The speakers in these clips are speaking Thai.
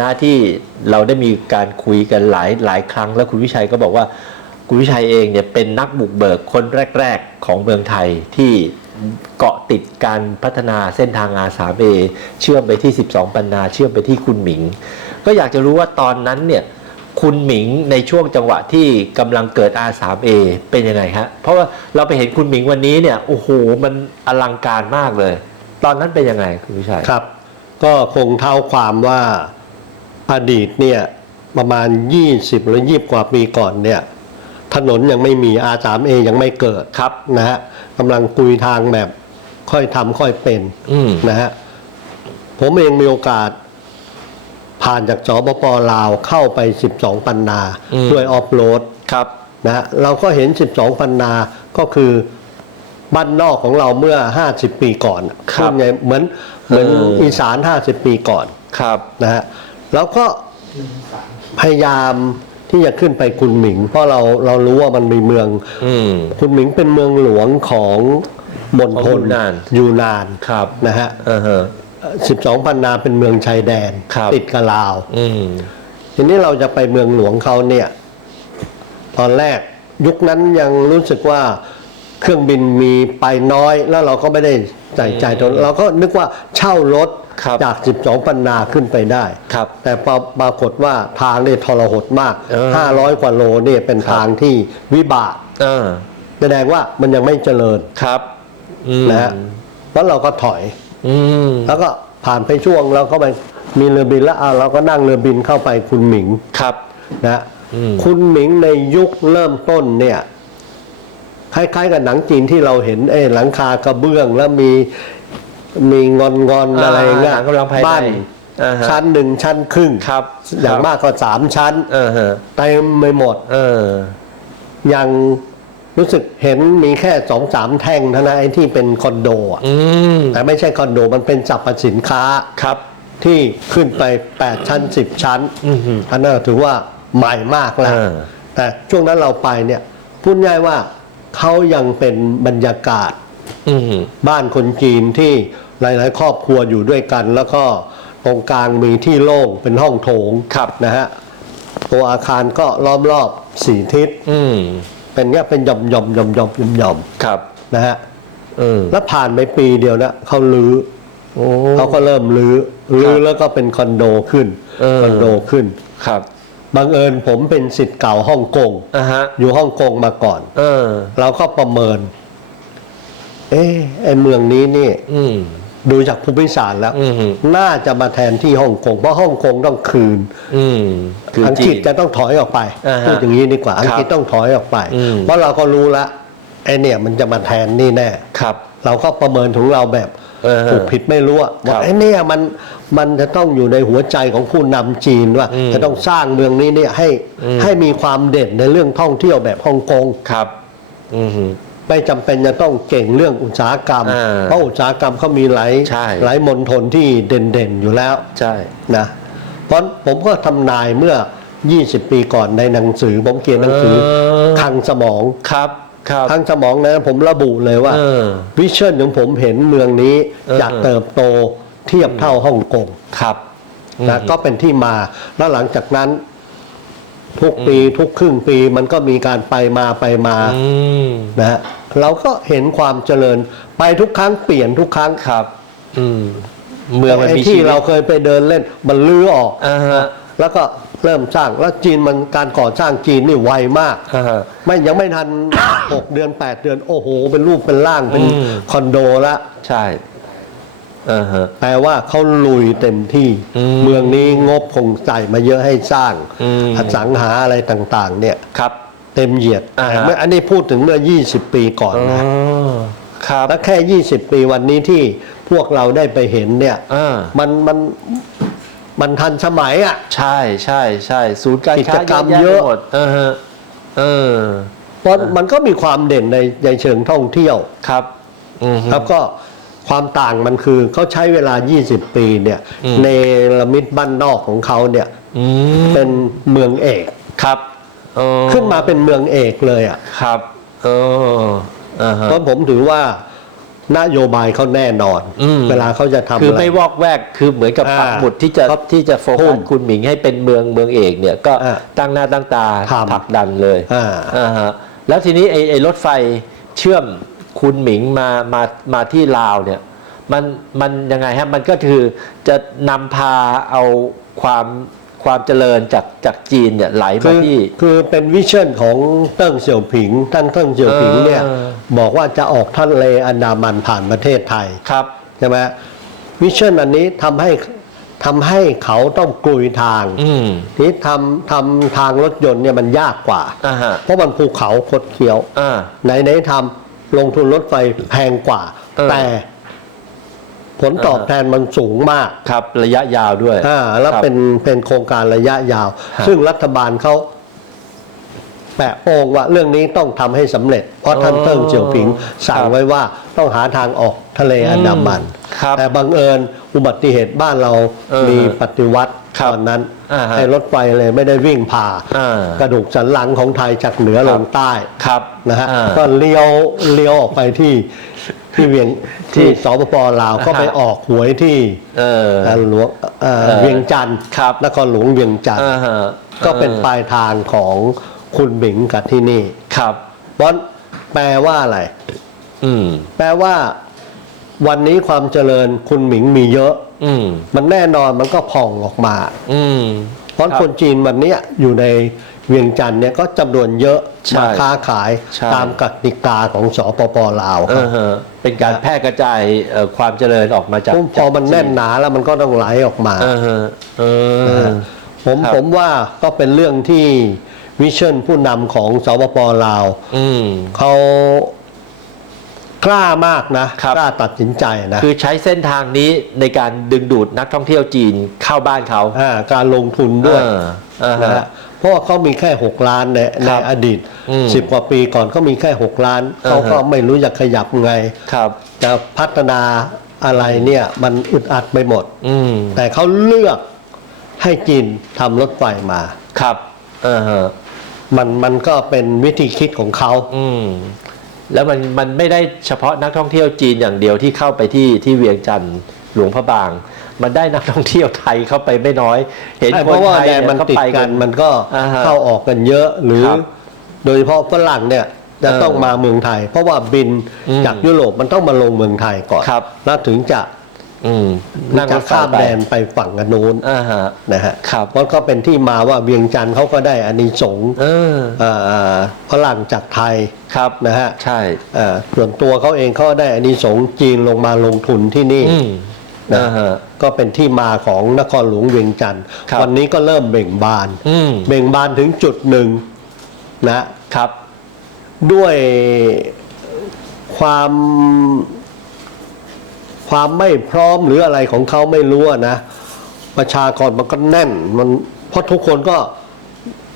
นะที่เราได้มีการคุยกันหลายหลายครั้ง แล้วคุณวิชัยก็บอกว่าคุณวิชัยเองเนี่ยเป็นนักบุกเบิกคนแรก ๆ ของเมืองไทยที่เกาะติดการพัฒนาเส้นทาง R3A เชื่อมไปที่ 12 ปันนา เชื่อมไปที่คุณหมิง ก็อยากจะรู้ว่าตอนนั้นเนี่ยคุณหมิงในช่วงจังหวะที่กำลังเกิด R3A เป็นยังไงฮะเพราะว่าเราไปเห็นคุณหมิงวันนี้เนี่ยโอ้โหมันอลังการมากเลย ตอนนั้นเป็นยังไงคุณวิชัยครับ ก็คงเท่าความว่า อดีตเนี่ยประมาณ 20 หรือ 20 กว่าปีก่อนเนี่ยถนนยังไม่มี R3A ยังไม่เกิดครับนะฮะกำลังกุยทางแบบค่อยทำค่อยเป็นอืมนะฮะผมเองมีโอกาสผ่านจากจปปลาวเข้าไป 12 ปันนาอืมด้วยออฟโรดครับนะฮะเราก็เห็น 12 ปันนาก็คือบ้านนอกของเราเมื่อ 50 ปีก่อนครับพูดไงเหมือนเหมือนเอออีอีสาน 50 ปีก่อนครับนะฮะ แล้วก็พยายามที่จะขึ้นไปคุณหมิง เพราะเราเรารู้ว่ามันมีเมืองอืม คุณหมิงเป็นเมืองหลวงของมณฑของลยูนาน ยูนานครับ นะฮะเออฮะ 12ปันนาเป็นเมืองชายแดน ครับ ติดกับลาว อืม ทีนี้เราจะไปเมืองหลวงเขาเนี่ย ตอนแรกยุคนั้นยังรู้สึกว่า เครื่องบินมีไปน้อยแล้วเราก็ไม่ได้ใส่ใจตรงเราก็นึกว่าเช่ารถครับจาก 12 ปันนาขึ้นไปได้ ครับแต่ปราปรากฏว่าทางเนี่ยทรหดมาก เออ500 กว่าโลเนี่ยเป็นครับ ทางที่วิบากเออแสดงว่ามันยังไม่เจริญครับอืมนะฮะแล้วเราก็ถอย อืมแล้วก็ผ่านไปช่วงเราก็ไปมีเรือบินแล้วอะเราก็นั่งเรือบินเข้าไปคุณหมิงครับ นะอืม คุณหมิงในยุคเริ่มต้นเนี่ย คล้ายๆ กับหนังจีนที่เราเห็นเอ้หลังคากระเบื้องแล้วมีมีงอนงอนๆอะไรเงี้ยหนังกำลังภายในบ้านอ่าฮะชั้นหนึ่งชั้นครึ่งครับ อย่างครับมากก็สามชั้นเออฮะเต็มไปหมดเออยังรู้สึกเห็นมีแค่สองสามแท่งเท่านั้นไอ้ที่เป็นคอนโดอะอืมแต่ไม่ใช่คอนโดมันเป็นสรรพสินค้าครับ ที่ขึ้นไป8ชั้น10ชั้นอือหืออันนั้นถือว่าใหม่มากแล้วเออแต่ช่วงนั้นเราไปเนี่ยพูดง่ายว่า เขายังเป็นบรรยากาศอืมบ้านคนจีนที่หลาย ๆ ครอบครัวอยู่ด้วยกัน แล้วก็ตรงกลางมีที่โล่งเป็นห้องโถงครับนะฮะตัวอาคารก็ล้อมรอบสี่ทิศอืมเป็นเนี้ยเป็นหย่อมหย่อมหย่อมหย่อมหย่อมหย่อมครับนะฮะเออแล้วผ่านไปปีเดียวนะเขาลื้อโอ้เขาก็เริ่มลื้อลื้อครับแล้วก็เป็นคอนโดขึ้นเออคอนโดขึ้นครับ บังเอิญผมเป็นสิทธิ์เก่าฮ่องกงอะฮะ อยู่ฮ่องกงมาก่อน เออ เราก็ประเมิน เอ๊ะไอเมืองนี้นี่ อืม ดูจากภูมิศาสตร์แล้ว อืม น่าจะมาแทนที่ฮ่องกงเพราะฮ่องกงต้องคืน อืมคืออังจีกฤษนจะต้องถอยออกไปอ่าฮะพูดอย่างนี้ดีกว่าอังกฤษครับต้องถอยออกไป อืม เพราะเราก็รู้ละไอเนี่ยมันจะมาแทนนี่แน่ ครับ เราก็ประเมินของเราแบบ เออถูกผิดไม่รู้อะครัว่าบไอ้เนี่ยมันมันจะต้องอยู่ในหัวใจของผู้นำจีนว่าอืมจะต้องสร้างเมืองนี้เนี่ยให้อืม ให้มีความเด่นในเรื่องท่องเที่ยวแบบฮ่องกง ครับ อืมไม่จำเป็นจะต้องเก่งเรื่องอุตสาหกรรม อ่าเพราะอุตสาหกรรมเขามีหลายใช่ หลายมณฑลที่เด่นๆอยู่แล้วใช่ นะเพราะผมก็ทำนายเมื่อ 20 ปีก่อนในหนังสือ ผมเขียนหนังสือเออทางสมอง ครับ ครับทางสมองนะผมระบุเลยว่าเออวิชั่นของผมเห็นเมืองนี้เออจะเติบโตเทียบเท่าฮ่องกงครับ นะก็เป็นที่มาแล้วหลังจากนั้น ทุกปีทุกครึ่งปีมันก็มีการไปมาไปมา อืมนะฮะเราก็เห็นความเจริญไปทุกครั้งเปลี่ยนทุกครั้งครับ อืมเมืองมันไอ้มีที่ชีวิตเราเคยไปเดินเล่นมันลื้อออก อ่าฮะ แล้วก็เริ่มสร้างแล้วจีนมันการก่อสร้างจีนนี่ไวมาก อ่าฮะ ไม่ยังไม่ทัน 6 เดือน 8 เดือนโอ้โห เป็นรูปเป็นร่างเป็นอืม คอนโดละ ใช่อ่าฮะ แปลว่าเขาลุยเต็มที่ อืมเมืองนี้งบคงใส่มาเยอะให้สร้างอืม อสังหาอะไรต่างๆ เนี่ย ครับ เต็มเหยียดอ่าฮะ เมื่ออันนี้พูดถึงเมื่อ 20 ปีก่อนอ๋อนะครับ แล้วแค่ 20 ปีวันนี้ที่พวกเราได้ไปเห็นเนี่ย อ่า มันมัน มันทันสมัยอะ ใช่ใช่ใช่ศูนย์การค้ากิจกรรมแยะเยไปอะหมดเออฮะเออเพราะมันก็มีความเด่นในในเชิงท่องเที่ยวครับอืมฮึแล้วก็ความต่างมันคือเขาใช้เวลา 20 ปีเนี่ยอืมในละมิดบ้านนอกของเขาเนี่ยอืมเป็นเมืองเอกครับเออขึ้นมาเป็นเมืองเอกเลยอะครับเอออ่าฮะเพราะผมถือว่า นโยบายเขาแน่นอน อืม เวลาเขาจะทำคืออะไร ไม่วอกแวกคือเหมือนกับอ่าปักหมุดที่จะครับที่จะโฟพุ่กัสงคุณหมิงให้เป็นเมืองเมืองเอกเนี่ยก็อ่าตั้งหน้าตั้งตาทำผลักดันเลยอ่า อ่าฮะแล้วทีนี้ไอ้ไอ้รถไฟเชื่อมคุณหมิงมามามาที่ลาวเนี่ยมันมันยังไงฮะมันก็คือจะนำพาเอาความ ความเจริญจากจากจีนเนี่ยไหลคืมาอที่ คือเป็นวิชั่นของเติ้งเสี่ยวผิงท่านเติ้งเสี่ยวผิงเนี่ยเออ บอกว่าจะออกทะเลอันดามันผ่านประเทศไทยครับ ใช่ไหมวิชั่นอันนี้ทำให้ทำให้เขาต้องกลุยทางอืมนี่ทำทำทางรถยนต์เนี่ยมันยากกว่า อ่าฮะเพราะมันภูเขาคดเคี้ยว อ่า ไหนไหนทำลงทุนรถไฟแพงกว่า เออแต่ ผลตอบแทนมันสูงมากครับระยะยาวด้วยอ่าแล้วครับ เป็นเป็นโครงการระยะยาว ฮะ ซึ่งรัฐบาลเขาแปะโป้งว่าเรื่องนี้ต้องทำให้สำเร็จ เพราะท่านอ๋อเติ้งเจียวผิงสั่งครับไว้ว่าต้องหาทางออกทะเลอันดามัน ครับ แต่บังเอิญอุบัติเหตุบ้านเราเออ มีปฏิวัติครับ ตอนนั้นอ่าฮะให้รถไฟเลยไม่ได้วิ่งผ่าอ่ากระดูกสันหลังของไทยจากเหนือคลรับงใต้ครับนะฮะอ่าก็เลี้ยวเลี้ยวออกไปที่ที่เวียงที่ที่สปปลาวก็ไปอ่าฮะ ออกหวยที่เออ เอ่อหลวงเอ่อเออเวียงจันทร์ครับ นครหลวงเวียงจันทร์อ่าฮะก็เป็นออปลายทางของคุณหมิงกับที่นี่ครับเพราะแปลว่าอะไร อืม แปลว่า วันนี้ความเจริญคุณหมิงมีเยอะ อืมมันแน่นอนมันก็ผ่องออกมา อืม เพราะครับคนจีนวันเนี้ยอยู่ในเวียงจันทร์เนี่ยก็จำนวนเยอะใช่มาค้าขายใช่ ตามกติกาของสปปลาวเอครับอฮะเป็นการแพร่กระจายเอ่อความเจริญออกมาจากพอมันแน่นหนาแล้วมันก็ต้องไหลออกมาเออฮะเออ ผมครับ ผมว่าก็เป็นเรื่องที่วิชั่นผู้นำของสปปลาว อืม เขา กล้ามากนะครับ กล้าตัดสินใจนะคือใช้เส้นทางนี้ในการดึงดูดนักท่องเที่ยวจีนเข้าบ้านเขาาการลงทุนด้วยเอออ่านะฮะ ฮะเพราะว่าเขามีแค่ 6 ล้านในในครับอดีต อืมสิบกว่าปีก่อนก็มีแค่ 6 ล้านอ่าฮะเขาก็ไม่รู้จะขยับไง ครับ จะพัฒนาอะไรเนี่ยมันอึดอัดไปหมด อืมแต่เขาเลือกให้จีนทำรถไฟมา ครับเออฮะมันมันก็เป็นวิธีคิดของเขา อืม แล้วมันมันไม่ได้เฉพาะนักท่องเที่ยวจีนอย่างเดียวที่เข้าไปที่ที่เวียงจันทร์หลวงพระบาง มันได้นักท่องเที่ยวไทยเข้าไปไม่น้อย เห็นใช่คเพนราะว่าไทยแดนเนี่ยมันเขาติดไปกักันนมันก็อ่าฮะเข้าออกกันเยอะหรือครับโดยเฉพาะฝรั่งเนี่ยจะเออต้องมาเมืองไทย เพราะว่าบินอืมจากยุโรปมันต้องมาลงเมืองไทยก่อนครับแล้วถึงจะ อืมนั่งรจะถไฟข้ามไปแดนไปฝั่งกันนู้นอ่าฮะ นะฮะครับเพราะก็เป็นที่มาว่าเวียงจันทร์เขาก็ได้อานิสงส์เออ เอ่อฝรั่งจากไทยครับ นะฮะใช่ เอ่อส่วนตัวเขาเองเขาได้อานิสงส์จีนลงมาลงทุนที่นี่ อืมนะ อ่าฮะ ก็เป็นที่มาของนครหลวงเวียงจันทร์ครับ วันนี้ก็เริ่มเบ่งบาน อืมเบ่งบานถึงจุดหนึ่งนะครับ ด้วยความ ความไม่พร้อมหรืออะไรของเขาไม่รู้อะนะ ประชากรมันก็แน่นมันเพราะทุกคนก็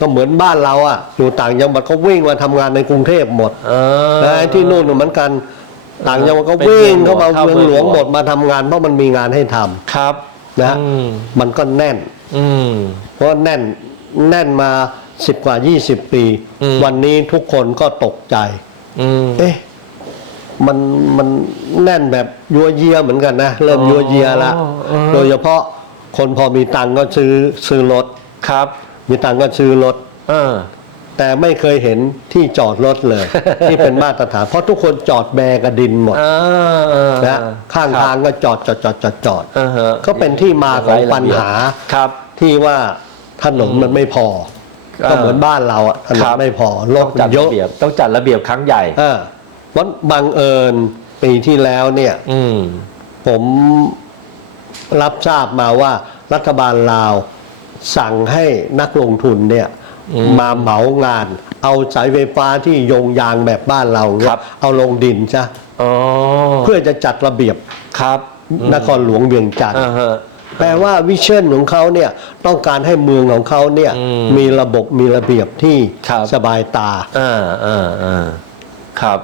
ก็เหมือนบ้านเราอะอยู่ต่างจังหวัดก็วิ่งมาทำงานในกรุงเทพหมดเออแล้วไอ้ที่นู่นเหมือนกันต่างจังหวัดก็เป็นวิ่งเข้ามาเมืเมือองงหหลลววงงหมดมาทำงานเพราะมันมีงานให้ทำครับนะฮะอืมมันก็แน่น อืมเพราะแน่นแน่นมาสิบกว่ายี่สิบปีอืมวันนี้ทุกคนก็ตกใจอืมเอ๊ะ มันมันแน่นแบบยัวเยียเหมือนกันนะ เริ่มอ๋อยัวเยียละอืมโดยเฉพาะคนพอมีตังค์ก็ซื้อซื้อรถ ครับ มีตังค์ก็ซื้อรถ เออ แต่ไม่เคยเห็นที่จอดรถเลย ที่เป็นมาตรฐาน เพราะทุกคนจอดแบกับดินหมดเออเออนะข้างครับทางก็จอดจอดจอดจอดจอดเออฮะก็เป็นที่มาของปัญหาครับ ที่ว่าถนนอืมมันไม่พออ่าก็เหมือนบ้านเราอะถนคนรับไม่พอรต้ถองจัมัดนเยระอะ เบียบต้องจัดระเบียบครั้งใหญ่ เออ วันบังเอิญปีที่แล้วเนี่ยอืมผมรับทราบมาว่ารัฐบาลลาว สั่งให้นักลงทุนเนี่ยอืมมาเหมางาน เอาสายไฟฟ้าที่โยงยางแบบบ้านเราครับ เอาลงดินซะอ๋อเพื่อจะจัดระเบียบครับนครหลวงเวียงจันทร์อ่าฮะ แปลว่าวิชั่นของเขาเนี่ยต้องการให้เมืองของเขาเนี่ยอืมมีระบบมีระเบียบที่ครับ สบายตา อ่าอ่าอ่าครับ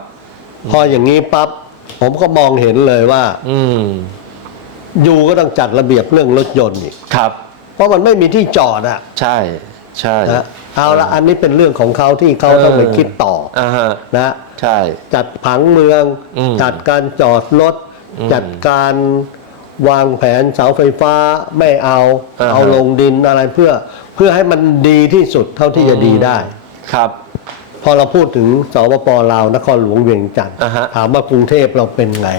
พออย่างนี้ปั๊บผมก็มองเห็นเลยว่า อืมยูก็ต้องจัดระเบียบเรื่องรถยนต์อีกครับ เพราะมันไม่มีที่จอดอะใช่ใช่ นะเอาละอันนี้เป็นเรื่องของเขาที่เขาต้องไปคิดต่ออ่าฮะ นะใช่ จัดผังเมือง อืมจัดการจอดรถ อืมจัดการวางแผนเสาไฟฟ้าไม่เอาอ่าฮะ เอาลงดินอะไรเพื่อเพื่อให้มันดีที่สุดเท่าที่จะดีได้ ครับพ อเราพูดถึงสปปลาวนครหลวงเวียงจันทร์อ่าฮะ ถามว่ากรุงเทพเราเป็นไง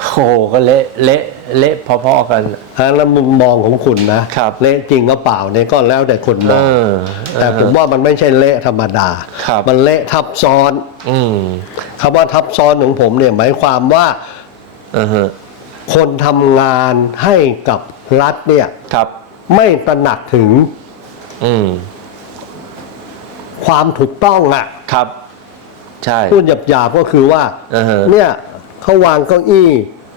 โอ้โหก็เละเละเละพอๆกัน ฮะแล้วมุมมองของคุณนะครับ เละจริงก็เปล่าเนี่ยก็แล้วแต่คนมเอองอ แต่ผมว่ามันไม่ใช่เละธรรมดา ครับ มันเละทับซ้อนอืมคำว่าทับซ้อนของผมเนี่ยหมายความว่า อ่าฮะคนทำงานให้กับรัฐเนี่ย ครับ ไม่ตระหนักถึงอืม ความถูกต้องอะครับ ใช่ พูดหยาบๆก็คือว่าอ่าฮะ เนี่ยเขาวางเก้าอี้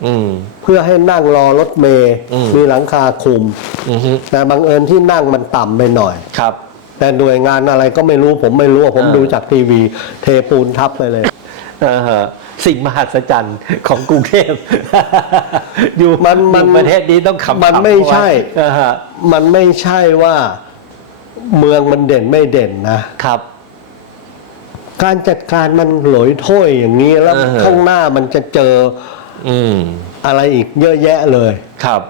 อืม เพื่อให้นั่งรอรถเมย์อืม มีหลังคาคลุม อือฮึแต่บังเอิญที่นั่งมันต่ำไปหน่อย ครับ แต่หน่วยงานอะไรก็ไม่รู้ผมไม่รู้อะผมอ่าดูจากทีวี เทปูนทับไปเลย อ่าฮะสิ่งมหัศจรรย์ของกรุงเทพ อยู่มันมันอยู่ประเทศนี้ต้องขำๆมันไม่ใช่อ่าฮะ มันไม่ใช่ว่า เมืองมันเด่นไม่เด่นนะครับ การจัดการมันหลอยถ้วยอย่างนี้แล้วอ่าฮะ ข้างหน้ามันจะเจออืมอะไรอีกเยอะแยะเลยครับ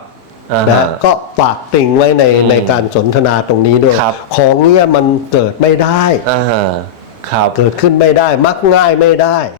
อ่านะฮะก็ฝากติ่งไว้ในอืมในการสนทนาตรงนี้ด้วย ครับ ของเนี้ยมันเกิดไม่ได้ อ่าฮะครับ เกิดขึ้นไม่ได้ มักง่ายไม่ได้ Thank